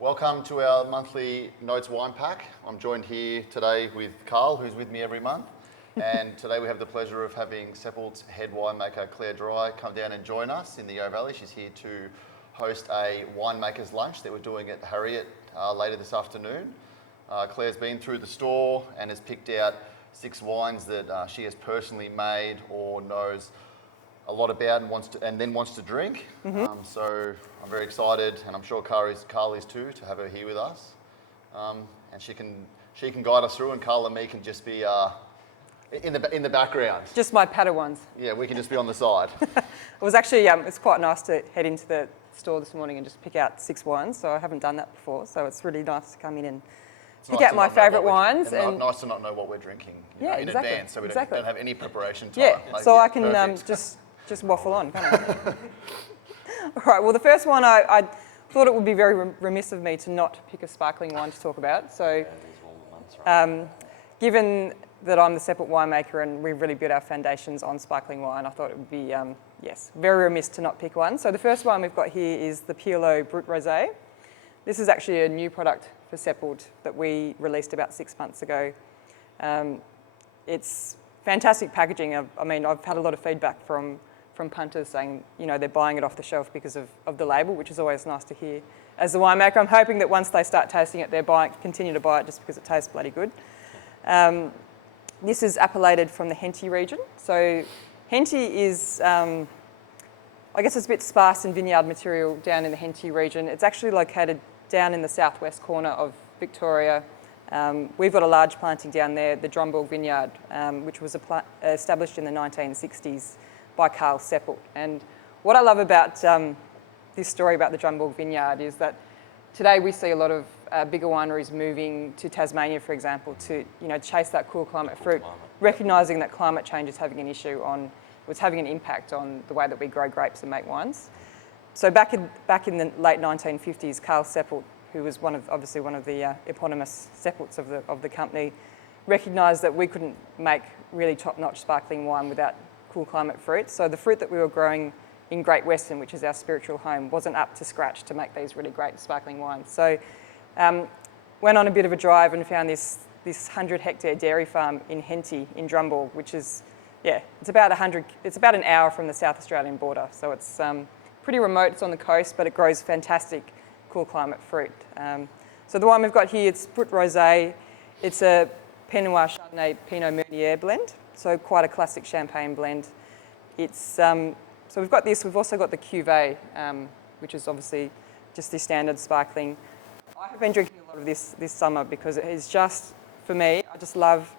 Welcome to our monthly Notes Wine Pack. I'm joined here today with Karl, who's with me every month. And today we have the pleasure of having Seppelt's head winemaker, Clare Dry, come down and join us in the Yarra Valley. She's here to host a winemaker's lunch that we're doing at Harriet later this afternoon. Claire's been through the store and has picked out 6 wines that she has personally made or knows a lot about and then wants to drink. So I'm very excited, and I'm sure Karl is too, to have her here with us. And she can guide us through, and Karl and me can just be in the background. Just my Padawans. Yeah, we can just be on the side. It was actually it's quite nice to head into the store this morning and just pick out 6 wines. So I haven't done that before. So it's really nice to come in and pick out my favourite wines. And nice to not know what we're drinking in advance, so we don't have any preparation time. Yeah, so I can just waffle on, can't I? All right, well, the first one, I thought it would be very remiss of me to not pick a sparkling wine to talk about. So given that I'm the Seppelt winemaker and we've really built our foundations on sparkling wine, I thought it would be, very remiss to not pick one. So the first one we've got here is the Pirlo Brut Rosé. This is actually a new product for Seppelt that we released about 6 months ago. It's fantastic packaging. I've had a lot of feedback from punters saying, they're buying it off the shelf because of the label, which is always nice to hear. As the winemaker, I'm hoping that once they start tasting it, continue to buy it just because it tastes bloody good. This is appellated from the Henty region. So Henty is, I guess it's a bit sparse in vineyard material down in the Henty region. It's actually located down in the southwest corner of Victoria. We've got a large planting down there, the Drumborg Vineyard, which was established in the 1960s by Karl Seppelt. And what I love about this story about the Drumborg Vineyard is that today we see a lot of bigger wineries moving to Tasmania, for example, to chase that cool climate fruit, recognising that climate change is having an impact on the way that we grow grapes and make wines. So back in the late 1950s, Karl Seppelt, who was obviously one of the eponymous Seppelts of the company, recognised that we couldn't make really top-notch sparkling wine without cool climate fruit. So the fruit that we were growing in Great Western, which is our spiritual home, wasn't up to scratch to make these really great sparkling wines. So went on a bit of a drive and found this 100-hectare dairy farm in Henty in Drumborg, which is, it's about an hour from the South Australian border. So it's pretty remote, it's on the coast, but it grows fantastic cool climate fruit. So the wine we've got here, it's Brut Rosé. It's a Pinot Noir Chardonnay Pinot Meunier blend, so quite a classic champagne blend. It's so we've got this. We've also got the Cuvée, which is obviously just the standard sparkling. I have been drinking a lot of this summer because it is just, for me, I just love.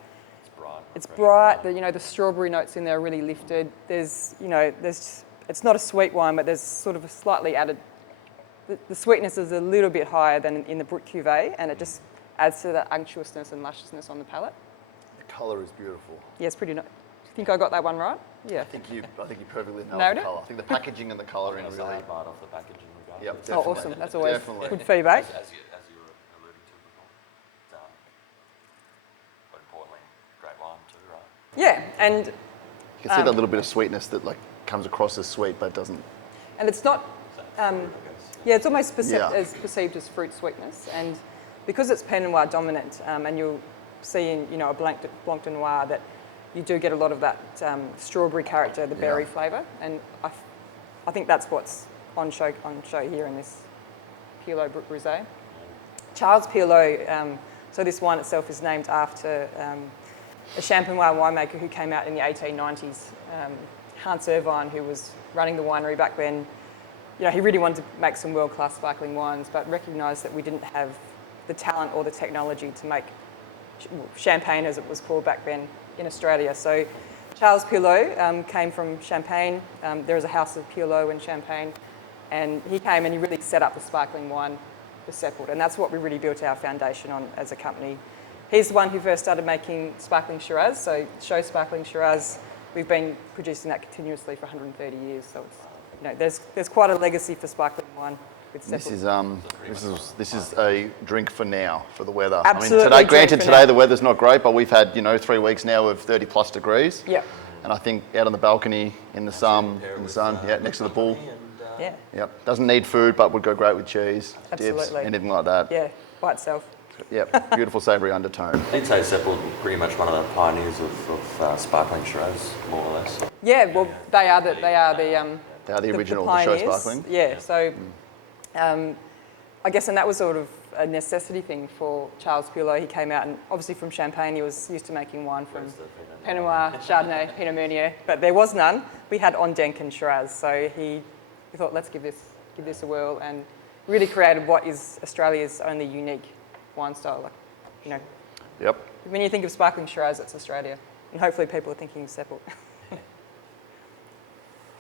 It's bright. The strawberry notes in there are really lifted. It's not a sweet wine, but there's sort of a slightly added. The sweetness is a little bit higher than in the Brut Cuvée, and it just adds to the unctuousness and lusciousness on the palate. The colour is beautiful. Yeah, it's pretty nice. Do you think I got that one right? Yeah. I think you perfectly nailed the colour. I think the packaging and the colouring really. Part of the packaging. Yep, definitely. Oh, awesome! That's always good feedback. As you were alluding to before, but importantly, great wine too, right? Yeah, and you can see that little bit of sweetness that comes across as sweet, but doesn't. And it's not. It's almost perceived as fruit sweetness, and because it's Pinot Noir dominant, and you'll see in a Blanc de Noir that you do get a lot of that strawberry character, the berry flavour, and I think that's what's on show here in this Pirlo Brut Rosé. Charles Pirlo, so this wine itself is named after a Champenois winemaker who came out in the 1890s, Hans Irvine, who was running the winery back then. He really wanted to make some world-class sparkling wines, but recognised that we didn't have the talent or the technology to make champagne, as it was called back then, in Australia. So Charles Pirlo came from Champagne. There is a house of Pirlo in Champagne, and he came and he really set up the sparkling wine for Seppelt, and that's what we really built our foundation on as a company. He's the one who first started making sparkling Shiraz, so Show Sparkling Shiraz. We've been producing that continuously for 130 years, so it's, there's quite a legacy for sparkling wine with Seppelt. This is a drink for now, for the weather. Absolutely. Today the weather's not great, but we've had 3 weeks now of 30 plus degrees. Yep. And I think out on the balcony in the sun, next to the pool. Yeah. Yep. Doesn't need food, but would go great with cheese, dips, Absolutely. anything like that. Yeah, by itself. Yep. Beautiful savoury undertone. I'd say Seppelt were pretty much one of the pioneers of sparkling Shiraz, more or less. Yeah, well, they are the They are the original, the show pioneers. sparkling. Yeah, so I guess, and that was sort of a necessity thing for Charles Pilot. He came out, and obviously from Champagne, he was used to making wine from Pinot Noir, Chardonnay, Pinot Meunier, but there was none. We had Ondenk and Shiraz, so he thought, let's give this a whirl, and really created what is Australia's only unique wine style. Like, you know, Yep. when you think of sparkling Shiraz, it's Australia, and hopefully people are thinking Seppelt.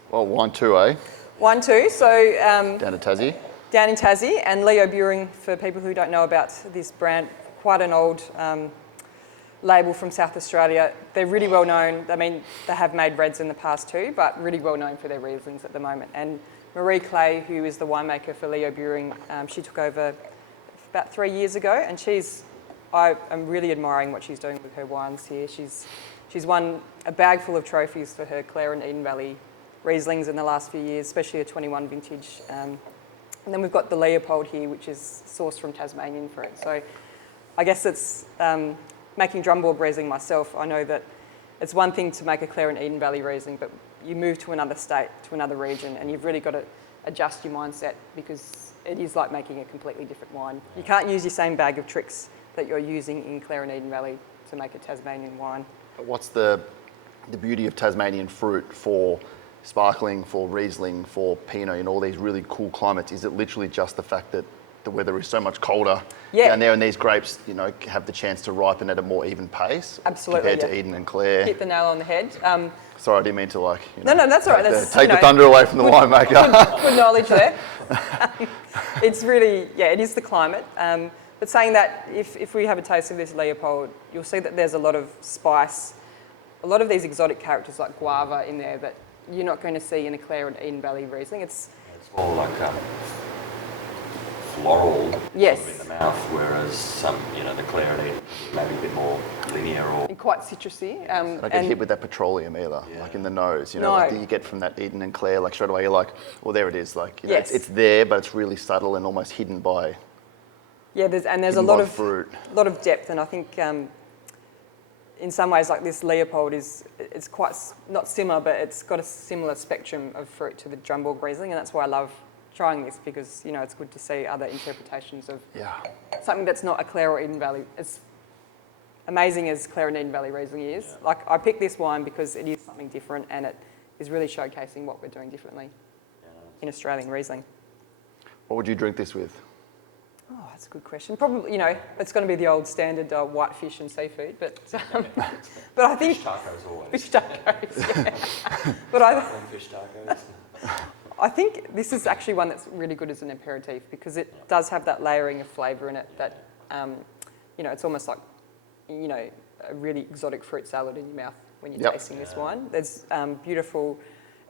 Well, wine 2, eh? Wine 2, so Down to Tassie. down in Tassie, and Leo Buring, for people who don't know about this brand, quite an old label from South Australia. They're really well known. I mean, they have made reds in the past too, but really well known for their Rieslings at the moment. And Marie Clay, who is the winemaker for Leo Buring, she took over about 3 years ago, and I'm really admiring what she's doing with her wines here. She's won a bag full of trophies for her Clare and Eden Valley Rieslings in the last few years, especially a 21 vintage. And then we've got the Leopold here, which is sourced from Tasmanian fruit. So I guess it's making Drumborg Riesling myself. I know that it's one thing to make a Clare and Eden Valley Riesling, but you move to another state, to another region, and you've really got to adjust your mindset, because it is like making a completely different wine. You can't use your same bag of tricks that you're using in Clare and Eden Valley to make a Tasmanian wine. But what's the beauty of Tasmanian fruit for sparkling, for Riesling, for Pinot, in all these really cool climates? Is it literally just the fact that the weather is so much colder down there, and these grapes, you know, have the chance to ripen at a more even pace? Absolutely, compared to Eden and Clare. Hit the nail on the head. Sorry, I didn't mean to No, that's all right. Take the thunder away from the winemaker. Good knowledge there. It's really, it is the climate. But saying that, if we have a taste of this Leopold, you'll see that there's a lot of spice, a lot of these exotic characters like guava in there that you're not going to see in a Clare and Eden Valley Riesling. It's more like floral yes. sort of in the mouth, whereas some, the Clare and Eden maybe a bit more linear or quite citrusy. I get hit with that petroleum either, like in the nose, No. like that you get from that Eden and Clare, like straight away you're like, well, there it is. Like, Yes. it's there, but it's really subtle and almost hidden by there's a lot of fruit, a lot of depth, and I think in some ways, like this Leopold it's quite not similar, but it's got a similar spectrum of fruit to the Drumborg Riesling, and that's why I love trying this, because it's good to see other interpretations of something that's not a Clare or Eden Valley. As amazing as Clare and Eden Valley Riesling is, like I picked this wine because it is something different, and it is really showcasing what we're doing differently in Australian Riesling. What would you drink this with? Oh, that's a good question. Probably, it's going to be the old standard white fish and seafood, but I think fish tacos always. fish tacos. Yeah. But Fish tacos. I think this is actually one that's really good as an aperitif, because it does have that layering of flavour in it that, it's almost like, a really exotic fruit salad in your mouth when you're tasting this wine. There's beautiful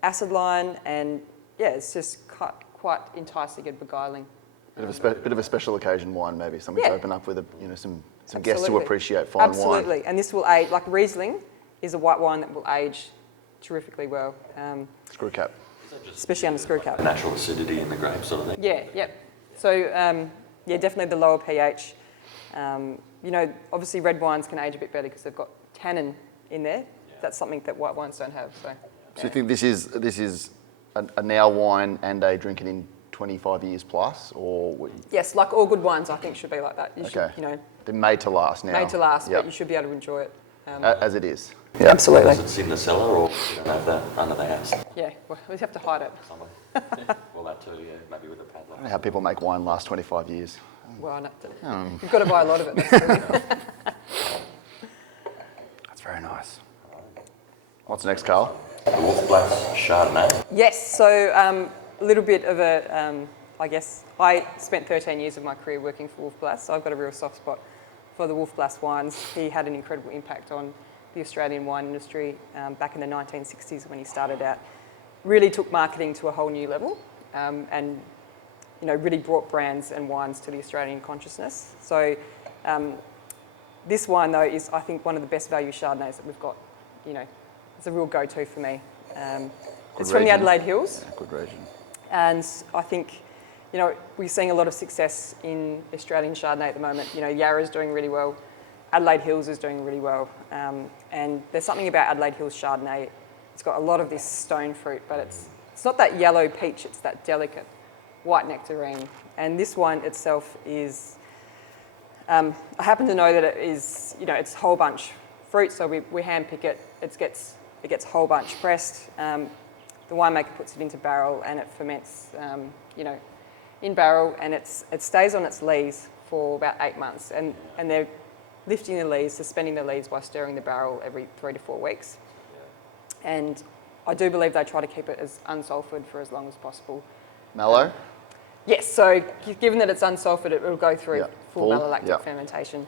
acid line, and it's just quite enticing and beguiling. Bit of a special occasion wine, maybe something to open up with, some guests who appreciate fine wine. Absolutely, and this will age, like Riesling is a white wine that will age terrifically well. Screw cap. Especially under screw cap. The natural acidity in the grape sort of thing. Yeah. So, definitely the lower pH. Obviously red wines can age a bit better because they've got tannin in there. That's something that white wines don't have. So you think this is a now wine and a drink it in 25 years plus, or? Yes, like all good wines, I think should be like that. You should, they're made to last now. Made to last, but you should be able to enjoy it. As it is. Yeah. Absolutely. Is it in the cellar, or you don't have that under the house? Yeah, well, we have to hide it. Somewhere. Well, that too, maybe with a padlock. I don't know how people make wine last 25 years. Well, you've got to buy a lot of it. That's very nice. What's next, Karl? The Wolf Blass Chardonnay. Yes, so a little bit of a, I guess, I spent 13 years of my career working for Wolf Blass, so I've got a real soft spot for the Wolf Blass wines. He had an incredible impact on the Australian wine industry back in the 1960s when he started out. Really took marketing to a whole new level, and really brought brands and wines to the Australian consciousness. So this wine, though, is, I think, one of the best value Chardonnays that we've got. It's a real go-to for me. It's from the Adelaide Hills. Yeah, good region. And I think, you know, we're seeing a lot of success in Australian Chardonnay at the moment. You know, Yarra's doing really well. Adelaide Hills is doing really well. And there's something about Adelaide Hills Chardonnay. It's got a lot of this stone fruit, but it's not that yellow peach, it's that delicate white nectarine. And this wine itself is, I happen to know that it is, you know, it's whole bunch fruit, so we hand pick it. It gets whole bunch pressed. The winemaker puts it into barrel and it ferments, you know, in barrel, and it stays on its lees for about 8 months. And they're lifting the lees, suspending the lees by stirring the barrel every 3 to 4 weeks. And I do believe they try to keep it as unsulfured for as long as possible. Mallow? Yes, so given that it's unsulfured, it will go through full malolactic fermentation.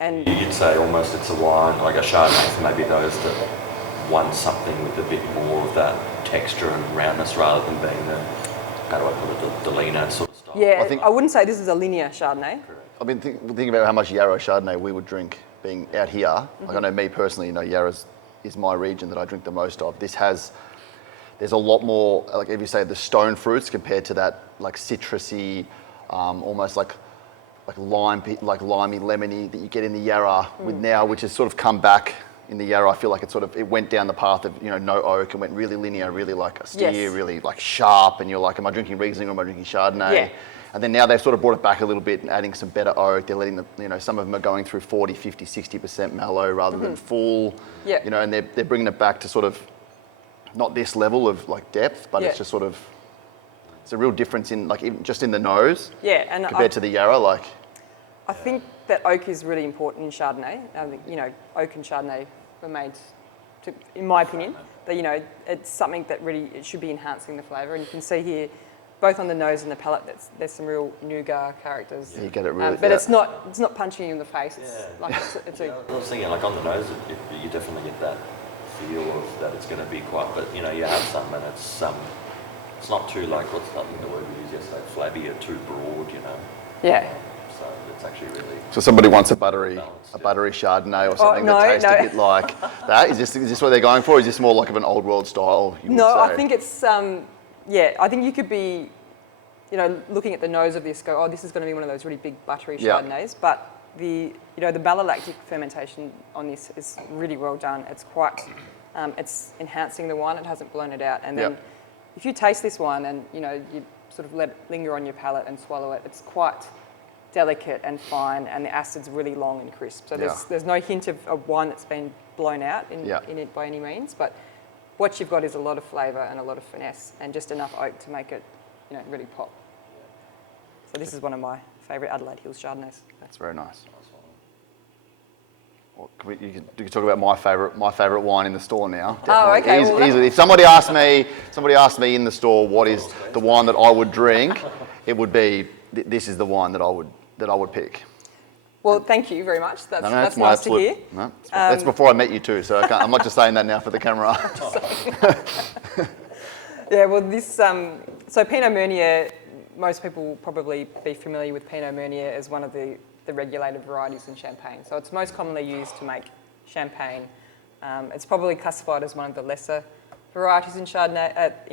And You'd say almost it's a wine, like a Chardonnay for maybe those that want something with a bit more of that texture and roundness rather than being the, how do I put it, the leaner sort of style. yeah, I wouldn't say this is a linear Chardonnay. I've been thinking about how much Yarra Chardonnay we would drink being out here. Like I know me personally, you know, Yarra's is my region that I drink the most of. There's a lot more, like if you say the stone fruits compared to that like citrusy, almost like limey, lemony that you get in the Yarra with now, which has sort of come back in the Yarra. I feel like it went down the path of, you know, no oak and went really linear, really like austere, really like sharp. And you're like, am I drinking Riesling or am I drinking Chardonnay? Yeah. And then now they've sort of brought it back a little bit and adding some better oak. They're letting some of them are going through 40, 50, 60% mallow rather than full. Yeah. You know, and they're bringing it back to sort of not this level of like depth, but it's just sort of, it's a real difference in like even just in the nose. Yeah, and compared to the Yarra, like. I think that oak is really important in Chardonnay. I think, you know, oak and Chardonnay were made to, in my opinion, that, you know, it's something that really, it should be enhancing the flavour. And you can see here, both on the nose and the palate, there's some real nougat characters. Yeah, you get it really. But it's not punching you in the face. It's like it's a. I was thinking, like on the nose, you definitely get that feel of that it's going to be quite. But you know, you have some, and it's not too like what's the word we used yesterday, flabby or too broad, you know. Yeah. So it's actually really. So somebody wants a buttery Chardonnay or something that tastes a bit like that. Is this what they're going for? Is this more like of an old world style? No, I think it's I think you could be, you know, looking at the nose of this, go, oh, this is going to be one of those really big buttery Chardonnays. But the malolactic fermentation on this is really well done. It's quite, it's enhancing the wine. It hasn't blown it out. And then if you taste this wine and, you know, you sort of let it linger on your palate and swallow it, it's quite delicate and fine, and the acid's really long and crisp. So there's no hint of wine that's been blown out in it by any means. But what you've got is a lot of flavour and a lot of finesse and just enough oak to make it, you know, really pop. So this is one of my favourite Adelaide Hills Chardonnays. That's very nice. Well, you can talk about my favourite wine in the store now. Definitely. Oh, okay. Easily. If somebody asked me in the store what is the wine that I would drink, it would be this is the wine that I would pick. Well, thank you very much. That's my nice to hear. No, that's before I met you too, so I'm not just saying that now for the camera. Yeah, well, this so Pinot Meunier. Most people will probably be familiar with Pinot Meunier as one of the regulated varieties in Champagne. So it's most commonly used to make Champagne. It's probably classified as one of the lesser varieties in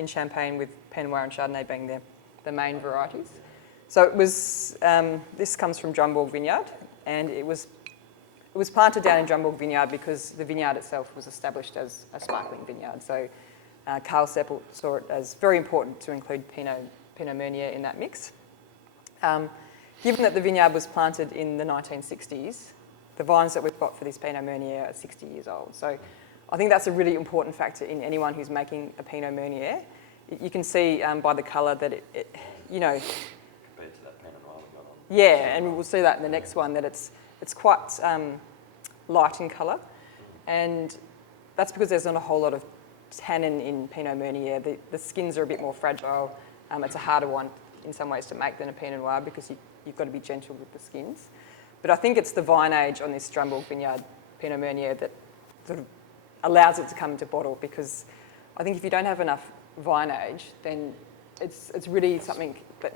Champagne, with Pinot Noir and Chardonnay being the main varieties. So it was. This comes from Drumborg Vineyard, and it was planted down in Drumborg Vineyard because the vineyard itself was established as a sparkling vineyard. So Karl Seppelt saw it as very important to include Pinot Meunier in that mix. Given that the vineyard was planted in the 1960s, the vines that we've got for this Pinot Meunier are 60 years old. So I think that's a really important factor in anyone who's making a Pinot Meunier. You can see by the colour that it, you know... Compared to that Pinot Noir we got on. Yeah, and we'll see that in the next one, that it's quite light in colour. And that's because there's not a whole lot of tannin in Pinot Meunier. The skins are a bit more fragile. It's a harder one in some ways to make than a Pinot Noir because you've got to be gentle with the skins. But I think it's the vine age on this Drumborg Vineyard Pinot Meunier that sort of allows it to come into bottle, because I think if you don't have enough vine age, then it's really something that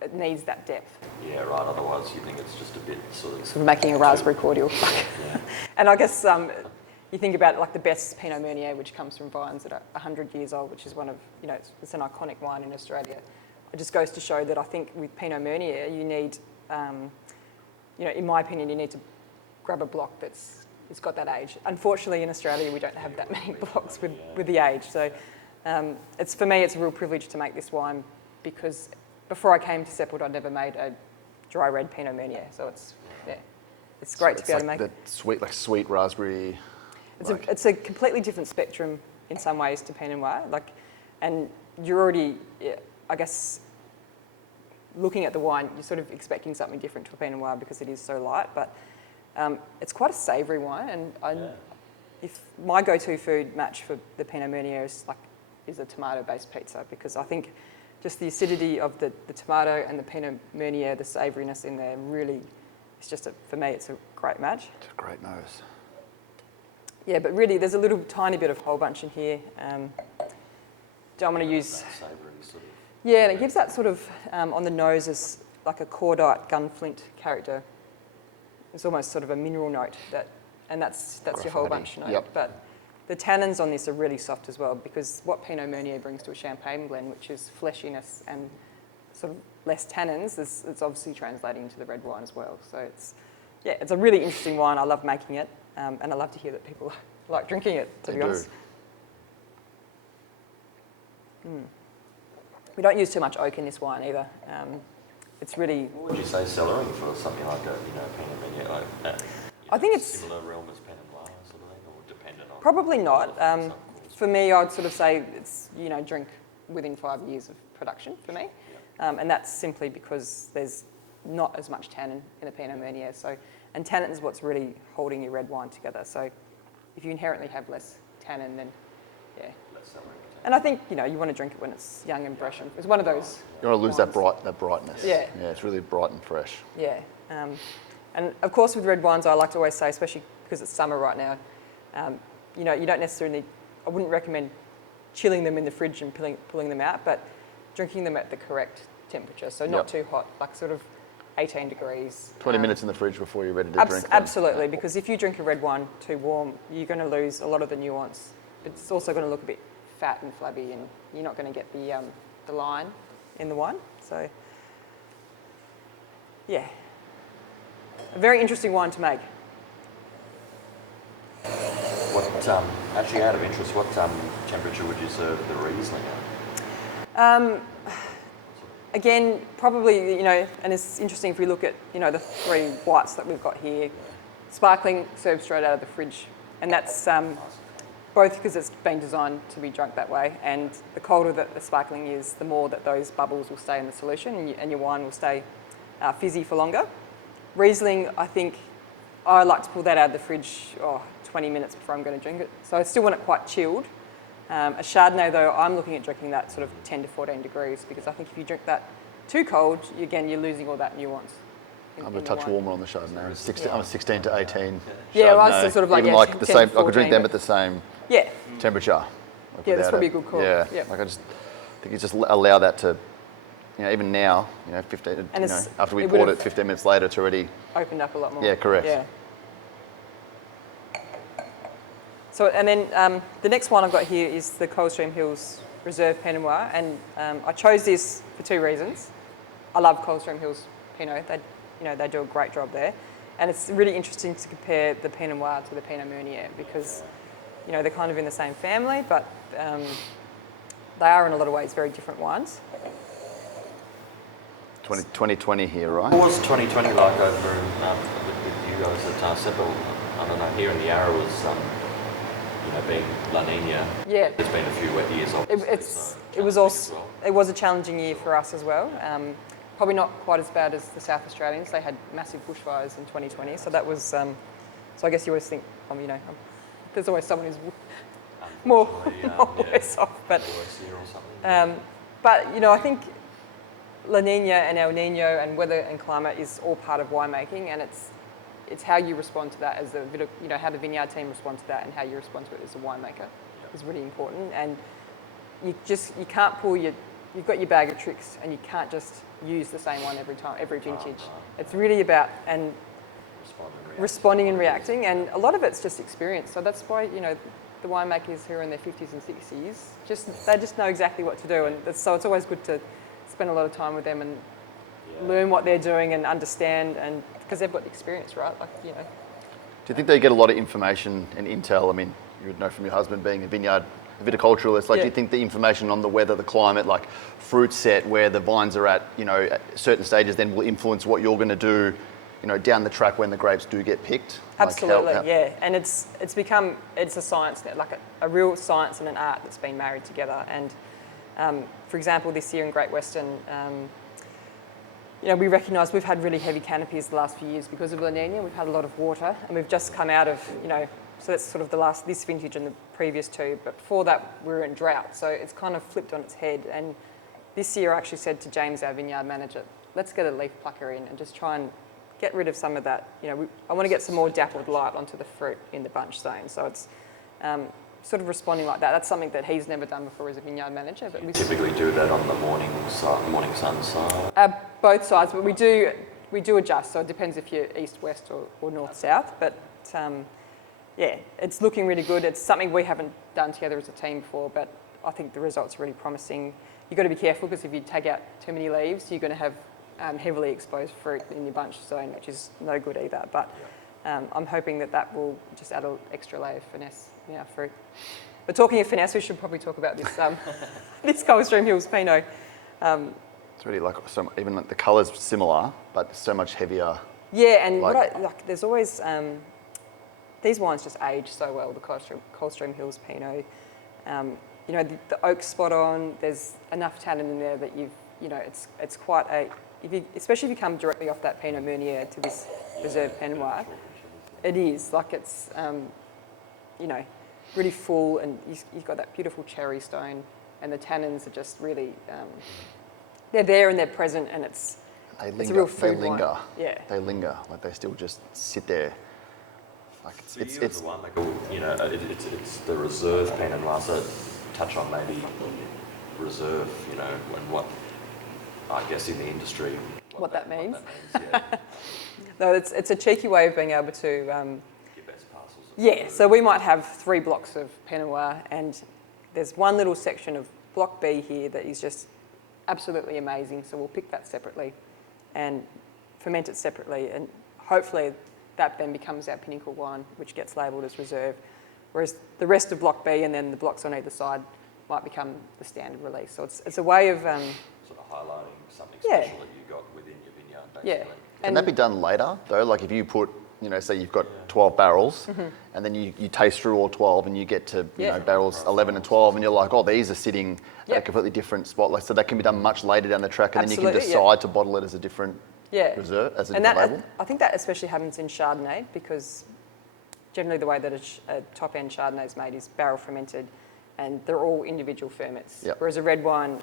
it needs that depth. Yeah, right. Otherwise, you think it's just a bit sort of making a raspberry cordial. Yeah. And I guess, you think about like the best Pinot Meunier, which comes from vines that are 100 years old, which is one of, it's an iconic wine in Australia. It just goes to show that I think with Pinot Meunier, you need, in my opinion, you need to grab a block it's got that age. Unfortunately, in Australia, we don't have that many blocks with the age. So for me, it's a real privilege to make this wine because before I came to Seppelt, I'd never made a dry red Pinot Meunier. So it's great to be able to make it. Sweet raspberry. It's a completely different spectrum in some ways to Pinot Noir. And you're already, I guess, looking at the wine, you're sort of expecting something different to a Pinot Noir because it is so light. But it's quite a savoury wine, and if my go-to food match for the Pinot Meunier is a tomato-based pizza, because I think just the acidity of the tomato and the Pinot Meunier, the savouriness in there, really, it's just for me, it's a great match. It's a great nose. Yeah, but really, there's a little tiny bit of whole bunch in here. Don't want to use. Savoury sort of. Yeah, and it gives that sort of on the nose as like a cordite gunflint character. It's almost sort of a mineral note and that's your whole bunch note. Yep. But the tannins on this are really soft as well, because what Pinot Meunier brings to a champagne blend, which is fleshiness and sort of less tannins, it's obviously translating into the red wine as well. So it's a really interesting wine. I love making it, and I love to hear that people like drinking it, to be honest. We don't use too much oak in this wine either. It's really. What would you say cellaring for something like a Pinot Meunier? I think it's similar realm as Pinot Noir, sort of thing, or dependent on. Probably not. For me, I'd sort of say it's drink within 5 years of production for me, and that's simply because there's not as much tannin in a Pinot Meunier. And tannin is what's really holding your red wine together. So if you inherently have less tannin, then Less cellaring. And I think you want to drink it when it's young and fresh. It's one of those. You want to lose wines. that brightness. Yeah. Yeah, it's really bright and fresh. Yeah. And of course, with red wines, I like to always say, especially because it's summer right now, you don't necessarily need. I wouldn't recommend chilling them in the fridge and pulling them out, but drinking them at the correct temperature. So not too hot, like sort of 18 degrees. 20 minutes in the fridge before you're ready to drink them. Absolutely, because if you drink a red wine too warm, you're going to lose a lot of the nuance. It's also going to look a bit fat and flabby, and you're not going to get the line in the wine. So, yeah, a very interesting wine to make. Actually, out of interest, what temperature would you serve the Riesling at? Again, probably, and it's interesting if we look at, the three whites that we've got here. Sparkling served straight out of the fridge, and that's both because it's been designed to be drunk that way, and the colder that the sparkling is, the more that those bubbles will stay in the solution, and your wine will stay fizzy for longer. Riesling, I think, I like to pull that out of the fridge 20 minutes before I'm going to drink it. So I still want it quite chilled. A Chardonnay, though, I'm looking at drinking that sort of 10 to 14 degrees, because I think if you drink that too cold, you're losing all that nuance. I'm a touch warmer on the Chardonnay. I'm a 16 to 18. Yeah, Chardonnay. well, I was sort of like, even like the 10 same. to I could drink 14, them at the same temperature. Yeah, that's probably a good call. Yeah, Yep. I just think you just allow that to, even now, 15. And after we poured it, 15 minutes later, it's already opened up a lot more. Yeah, correct. Yeah. So, and then the next one I've got here is the Coldstream Hills Reserve Pinot Noir, and I chose this for two reasons. I love Coldstream Hills Pinot. They do a great job there, and it's really interesting to compare the Pinot Noir to the Pinot Meunier, because they're kind of in the same family, but they are in a lot of ways very different wines. 2020 here, right? What was 2020 like over with you guys at Seppelt? I don't know. Here in the Yarra was. Being La Nina, there's been a few wet years. Obviously, it was a challenging year for us as well. Probably not quite as bad as the South Australians. They had massive bushfires in 2020, so that was. So I guess you always think, there's always someone who's more worse off. But I think La Nina and El Nino and weather and climate is all part of winemaking, and it's how you respond to that as how the vineyard team respond to that, and how you respond to it as a winemaker is really important. And you can't you've got your bag of tricks, and you can't just use the same one every time, every vintage. It's really about responding and reacting, and a lot of it's just experience. So that's why, you know, the winemakers who are in their 50s and 60s, they just know exactly what to do, and so it's always good to spend a lot of time with them and learn what they're doing and understand, and because they've got experience, right? Like, you know. Do you think they get a lot of information and intel? I mean, you would know from your husband being a viticulturalist. Like, do you think the information on the weather, the climate, like fruit set, where the vines are at, you know, at certain stages, then will influence what you're going to do, you know, down the track when the grapes do get picked? Absolutely, yeah. And it's a science, like a real science and an art that's been married together. And for example, this year in Great Western, you know, we recognise we've had really heavy canopies the last few years because of La Nina. We've had a lot of water, and we've just come out of, you know, so that's sort of this vintage and the previous two. But before that, we were in drought, so it's kind of flipped on its head. And this year, I actually said to James, our vineyard manager, let's get a leaf plucker in and just try and get rid of some of that. You know, I want to get some more dappled light onto the fruit in the bunch zone. So it's sort of responding like that. That's something that he's never done before as a vineyard manager. But we typically do that on the morning sun side. Both sides, but we do adjust. So it depends if you're east, west, or north, south. But yeah, it's looking really good. It's something we haven't done together as a team before, but I think the results are really promising. You've got to be careful, because if you take out too many leaves, you're going to have heavily exposed fruit in your bunch zone, which is no good either. But I'm hoping that will just add an extra layer of finesse in our fruit. But talking of finesse, we should probably talk about this this Coldstream Hills Pinot. It's really like even like the colour's similar, but so much heavier. Yeah, and there's always these wines just age so well. The Coldstream Hills Pinot, you know, the oak's spot on. There's enough tannin in there that it's quite especially if you come directly off that Pinot Meunier to this Reserve Pinot Noir. It is like it's you know, really full, and you've got that beautiful cherry stone, and the tannins are just really they're there and they're present, and it's a real food wine. Yeah, they linger. Like, they still just sit there. Like it's the winemaker, you know, it's the Reserve Pinot Noir. So touch on maybe Reserve, you know, and what I guess in the industry what that means. Yeah. No, it's a cheeky way of being able to. Your best parcels. Yeah, so we might have 3 blocks of Pinot Noir, and there's one little section of Block B here that is just absolutely amazing. So we'll pick that separately and ferment it separately, and hopefully that then becomes our pinnacle wine, which gets labelled as Reserve. Whereas the rest of Block B and then the blocks on either side might become the standard release. So it's a way of sort of highlighting something special that you got within your vineyard, basically. Yeah. Can that be done later though? Like, if you put, you know, say you've got 12 barrels, and then you taste through all 12, and you get to you know, barrels 11 and 12, and you're like, oh, these are sitting at a completely different spot. Like, so that can be done much later down the track, and then you can decide to bottle it as a different reserve, as a different label. I think that especially happens in Chardonnay, because generally the way that a top-end Chardonnay is made is barrel fermented, and they're all individual ferments. Yep. Whereas a red wine,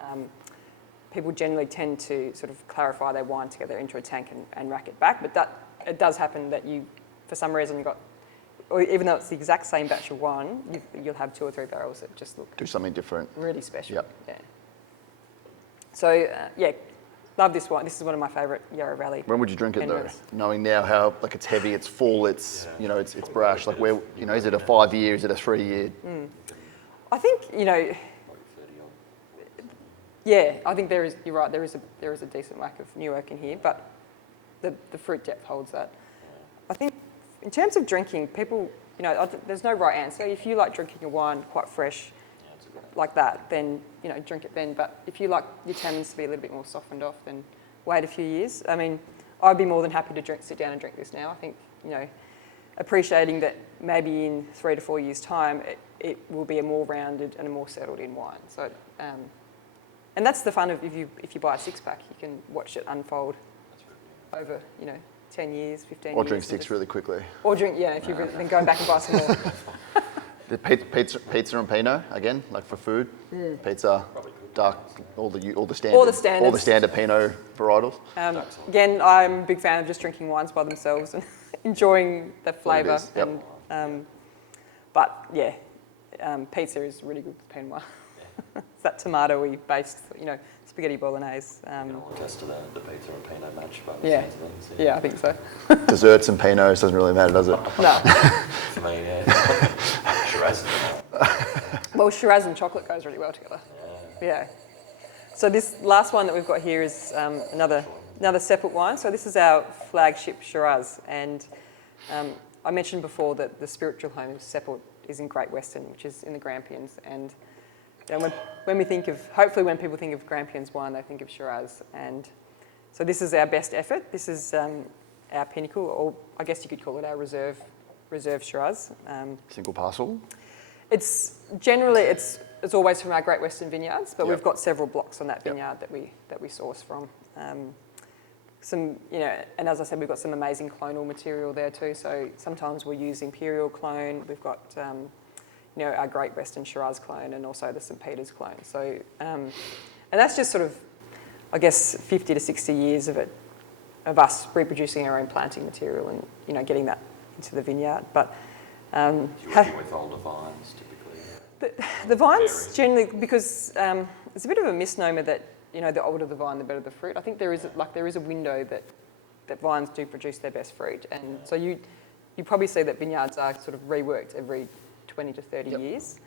people generally tend to sort of clarify their wine together into a tank and rack it back. But it does happen that you, for some reason, or even though it's the exact same batch of wine, you'll have 2 or 3 barrels that just do something different. Really special. Yep. Yeah. So love this wine. This is one of my favourite Yarra Valley. When would you drink it though? Knowing now how, like, it's heavy, it's full, it's you know, it's brash. Like, where, you know, is it a 5 year? Is it a 3 year? I think, you know. Yeah, I think there is. You're right. There is a decent whack of new oak in here, but the fruit depth holds that. I think in terms of drinking, people, you know, there's no right answer. If you like drinking your wine quite fresh, like that, then, you know, drink it then. But if you like your tannins to be a little bit more softened off, then wait a few years. I mean, I'd be more than happy to sit down and drink this now. I think, you know, appreciating that maybe in 3 to 4 years' time, it will be a more rounded and a more settled in wine. So, and that's the fun of if you buy a 6-pack, you can watch it unfold over, you know, 10 years, 15 years. Or drink 6 really quickly. Or drink, if you've been going back and buy some more. The pizza and Pinot again, like for food. Pizza, dark, all the standard. All the standards. All the standard Pinot varietals. Again, I'm a big fan of just drinking wines by themselves and enjoying the flavour. Yep. But yeah, pizza is really good with Pinot Noir. It's that tomato-y based, spaghetti bolognese. You know, I'll test the pizza and Pinot match by the Yeah. sounds of things. Yeah, I think so. Desserts and Pinots doesn't really matter, does it? No. For me, yeah. Shiraz. Well, Shiraz and chocolate goes really well together. Yeah. So this last one that we've got here is another Seppelt wine. So this is our flagship Shiraz, and I mentioned before that the spiritual home of Seppelt is in Great Western, which is in the Grampians. And when we think of, hopefully when people think of Grampians wine, they think of Shiraz. And so this is our best effort. This is our pinnacle, or I guess you could call it our reserve Shiraz. Single parcel. It's generally it's always from our Great Western vineyards, but Yep. we've got several blocks on that vineyard that we source from. And as I said, we've got some amazing clonal material there too. So sometimes we'll use Imperial clone. We've got our Great Western Shiraz clone and also the St. Peter's clone. So and that's just sort of, I guess, 50 to 60 years of us reproducing our own planting material and getting that into the vineyard. But You're working with older vines typically. the vines generally, because it's a bit of a misnomer that the older the vine, the better the fruit. I think there is a window that vines do produce their best fruit, and so you probably see that vineyards are sort of reworked every 20 to 30 Yep. years.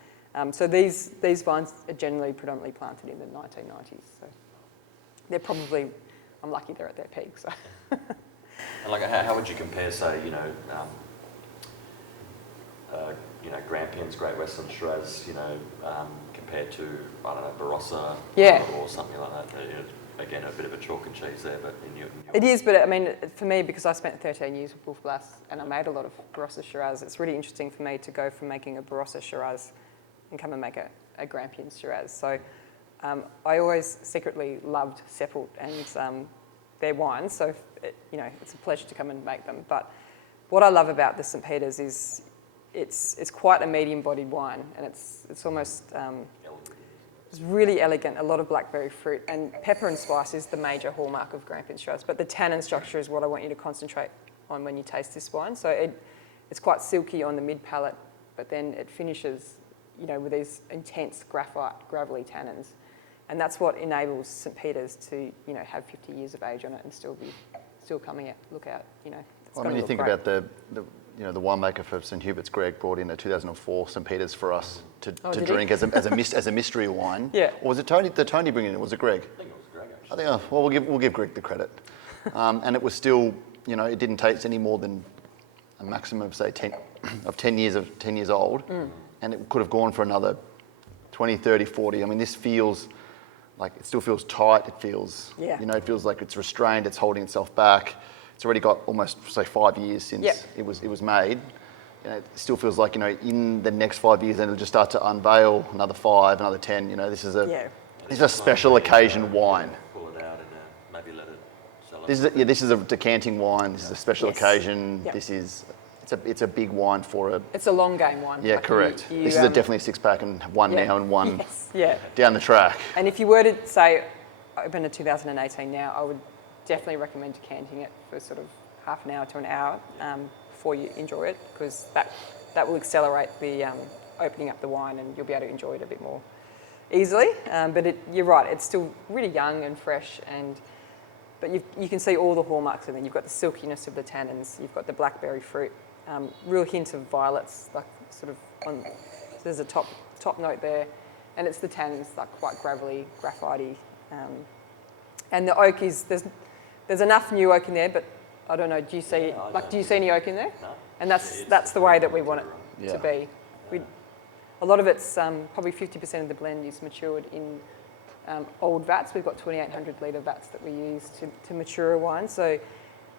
So these vines are generally predominantly planted in the 1990s. So they're probably, I'm lucky they're at their peak. So. And like, how would you compare, say, Grampians, Great Western Shiraz, compared to, I don't know, Barossa Yeah. or something like that? Again, a bit of a chalk and cheese there, but in your It is, but I mean, for me, because I spent 13 years with Wolf Blass and I made a lot of Barossa Shiraz, it's really interesting for me to go from making a Barossa Shiraz and come and make a Grampians Shiraz. So I always secretly loved Seppelt and their wines, so it's a pleasure to come and make them. But what I love about the St. Peter's is it's quite a medium-bodied wine, and it's almost it's really elegant. A lot of blackberry fruit and pepper and spice is the major hallmark of Grampians Shiraz. But the tannin structure is what I want you to concentrate on when you taste this wine. So it's quite silky on the mid palate, but then it finishes, with these intense gravelly tannins, and that's what enables St. Peter's to have 50 years of age on it and still coming out. Look out, It's I gonna mean, you look think great. about the winemaker for St. Hubert's, Greg, brought in a 2004 St. Peter's for us to did drink he? as a mystery wine. Yeah. Or was it Tony? Did Tony bring it in? Was it Greg? I think it was Greg, actually. I think. Well, we'll give Greg the credit. And it was still, it didn't taste any more than a maximum of say 10 years old, and it could have gone for another 20, 30, 40. I mean, this feels like it still feels tight. It feels, Yeah. it feels like it's restrained. It's holding itself back. It's already got almost say 5 years since Yep. it was made. It still feels like in the next 5 years, then it'll just start to unveil another 5, another 10. This is a special occasion wine. Pull it out and maybe let it sell it. This is a decanting wine. This is a special Yes. occasion. Yep. It's a big wine for a. It's a long game wine. Yeah, Like correct. you, This is definitely a 6-pack and one yeah. now and one Yes. Yeah. down the track. And if you were to say open a 2018 now, I would definitely recommend decanting it for sort of half an hour to an hour before you enjoy it, because that will accelerate the opening up the wine and you'll be able to enjoy it a bit more easily. But you're right, it's still really young and fresh, but you can see all the hallmarks in it. You've got the silkiness of the tannins, you've got the blackberry fruit, real hint of violets, like sort of so there's a top note there, and it's the tannins, like quite gravelly, graphite-y. And the oak is, there's enough new oak in there, but I don't know, do you see any oak in there? No. And that's the way that we want it to be. A lot of it's, probably 50% of the blend is matured in old vats. We've got 2,800 litre vats that we use to mature a wine. So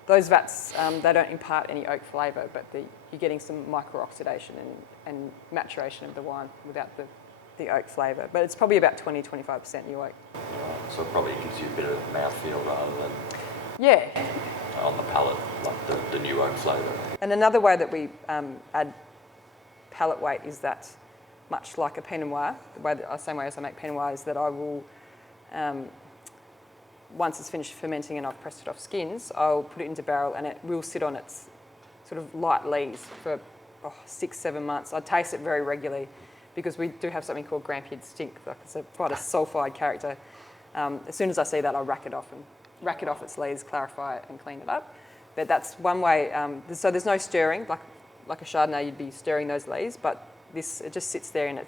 those vats, they don't impart any oak flavour, but you're getting some micro-oxidation and maturation of the wine without the oak flavour. But it's probably about 20-25% new oak. So it probably gives you a bit of mouthfeel rather than Yeah. on the palate, like the new oak flavour. And another way that we add palate weight is that, much like a Pinot Noir, the same way as I make Pinot Noir, is that I will, once it's finished fermenting and I've pressed it off skins, I'll put it into barrel and it will sit on its sort of light lees for 6-7 months. I taste it very regularly, because we do have something called Grampian stink. Like it's quite a sulphide character. As soon as I see that, I'll rack it off its lees, clarify it, and clean it up. But that's one way. So there's no stirring, like a Chardonnay, you'd be stirring those lees, but it just sits there, and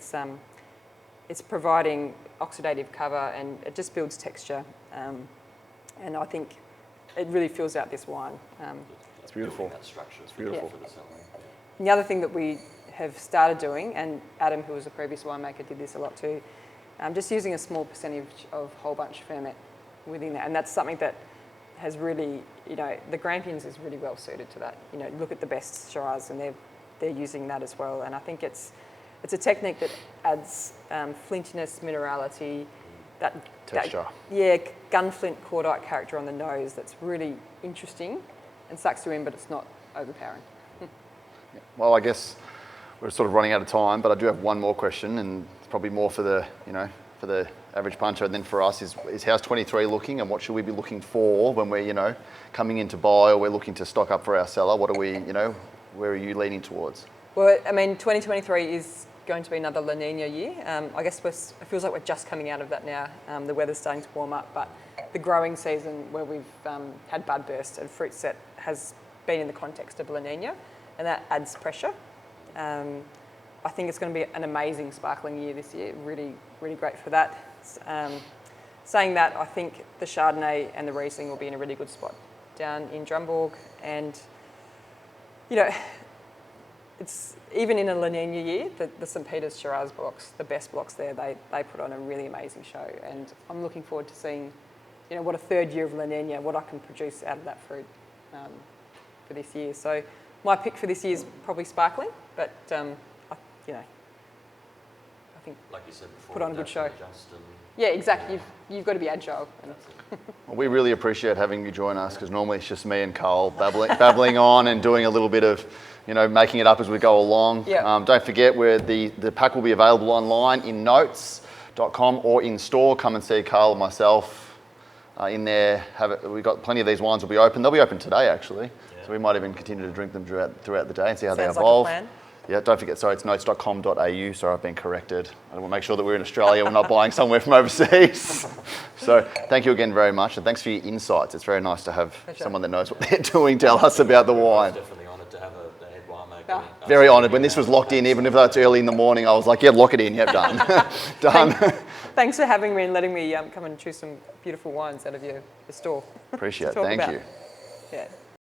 it's providing oxidative cover, and it just builds texture. And I think it really fills out this wine. It's beautiful. That structure. It's beautiful. for the cellar. Yeah. And the other thing that we have started doing, and Adam, who was a previous winemaker, did this a lot too, just using a small percentage of whole bunch ferment within that. And that's something that has really, the Grampians is really well suited to that. Look at the best Shiraz, and they're using that as well. And I think it's a technique that adds flintiness, minerality, that Texture. Gunflint cordite character on the nose that's really interesting and sucks you in, but it's not overpowering. Well, I guess we're sort of running out of time, but I do have one more question, and it's probably more for the average puncher than for us. Is how's 23 looking, and what should we be looking for when we're coming in to buy, or we're looking to stock up for our cellar? What are we where are you leaning towards? Well, 2023 is going to be another La Nina year. I guess it feels like we're just coming out of that now. The weather's starting to warm up, but the growing season where we've had bud burst and fruit set has been in the context of La Nina, and that adds pressure. I think it's going to be an amazing sparkling year this year, really, really great for that. Saying that, I think the Chardonnay and the Riesling will be in a really good spot down in Drumborg, and it's even in a La Nina year, the St. Peter's Shiraz blocks, the best blocks there, they put on a really amazing show, and I'm looking forward to seeing, what a third year of La Nina, what I can produce out of that fruit for this year. So my pick for this year is probably sparkling, but I think, Like you said before, put on a good show. adjust and Yeah, exactly. You've got to be agile. Well, we really appreciate having you join us, because normally it's just me and Karl babbling on and doing a little bit of, making it up as we go along. Yeah. Don't forget, the pack will be available online in notes.com or in store. Come and see Karl and myself in there. We've got plenty of these wines will be open. They'll be open today, actually. Yeah. So we might even continue to drink them throughout the day and see how they evolve. Like a plan. Yeah, don't forget, sorry, it's notes.com.au. Sorry, I've been corrected. I want to make sure that we're in Australia, we're not buying somewhere from overseas. So thank you again very much, and thanks for your insights. It's very nice to have someone that knows what they're doing tell us about the wine. I was definitely honoured to have a head winemaker. Very honoured. When this was locked in, even if that's early in the morning, I was like, yeah, lock it in. Yep, done. Done. Thanks for having me and letting me come and choose some beautiful wines out of your store. Appreciate it. to talk Thank about. you. Yeah.